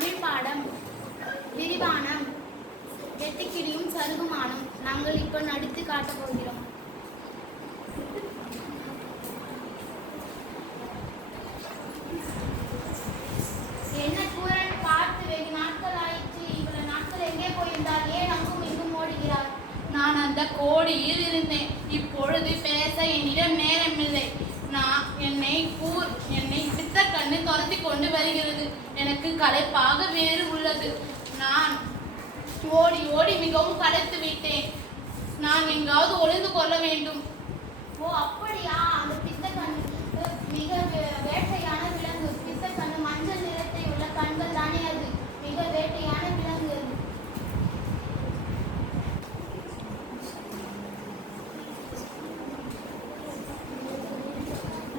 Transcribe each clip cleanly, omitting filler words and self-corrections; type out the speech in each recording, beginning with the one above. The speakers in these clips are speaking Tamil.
தமிழ் பாடம் விரிவானம் வெட்டுக்கிளியும் சருகுமானும். நாங்கள் இப்போ நடித்து காட்டப் போகிறோம். என்ன கூறன், பார்த்து வெகு நாட்கள் ஆயிற்று. இவ்வளவு நாட்கள் எங்கே போயிருந்தார்? ஏன் அங்கும் இங்கும் ஓடுகிறார்? நான் அந்த கோடியில் இருந்தேன். இப்பொழுது பேச என்னிடம் நேரமில்லை. என்னை பித்த கண்ணு துரத்தி கொண்டு வருகிறது. எனக்கு களைப்பாக வேறு உள்ளது. நான் ஓடி ஓடி மிகவும் களைத்து விட்டேன். நான் எங்காவது ஒளிந்து கொள்ள வேண்டும். ஓ, அப்படியா? அந்த பித்தக்கண்ணு மிக வேட்டையான விலங்கு. பித்தக்கண்ணு மஞ்சள் நிறத்தை உள்ள கண்கள் தானே அது. மிக வேட்டையான விலங்கு அது.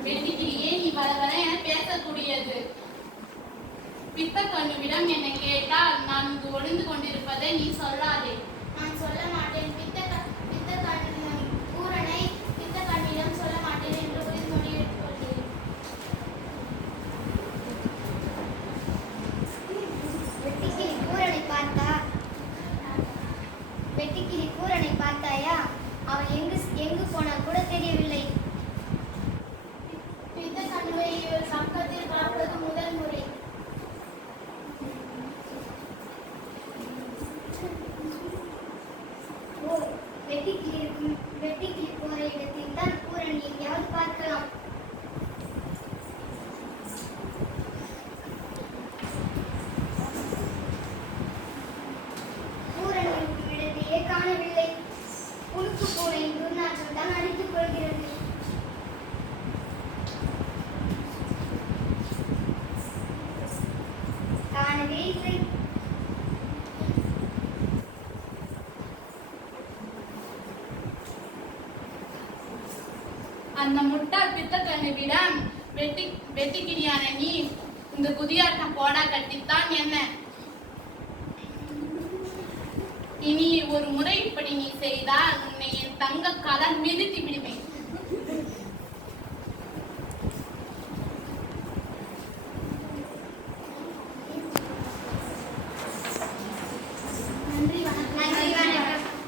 வெட்டிக்கிளியே, நீ வர வர என பேசக்கூடியது. பித்தக்கண்ணுவிடம் என்னை கேட்டால் நான் இங்கு ஒளிந்து கொண்டிருப்பதை நீ சொல்லாதே. நான் சொல்ல மாட்டேன். பித்தக்கண்ணு பூரனை பித்தக்கண்ணிடம் சொல்ல மாட்டேன் என்று உறுதிமொழி எடுத்துக்கொள்கிறேன். வெட்டுக்கிளி பூரனை பார்த்தாயா? அவன் எங்கு போனால் கூட தெரியவில்லை. பித்தக்கண்ணுவை பக்கத்தில் பார்ப்பது முதல் முறை. ஓ, வெட்டுக்கிளி போற இடத்தில் தான் பூரணி எங்கேயாவது பார்க்கலாம். பூரணி இருக்கும் இடத்தையே காணவில்லை. புழுக்கு பூனையின் துர்நாற்றம் தான் அடித்துக் கொள்கிறது. காணவே இல்லை. அந்த முட்டாள் பித்தக்கண்ணுவிடம் வெட்டுக்கிளியான நீ இந்த குதியாட்டம் போடா கட்டித்தான் என்ன? இனி ஒரு முறை இப்படி நீ செய்தால் உன்னை என் தங்க காலால் மிதித்து விடுவேன்.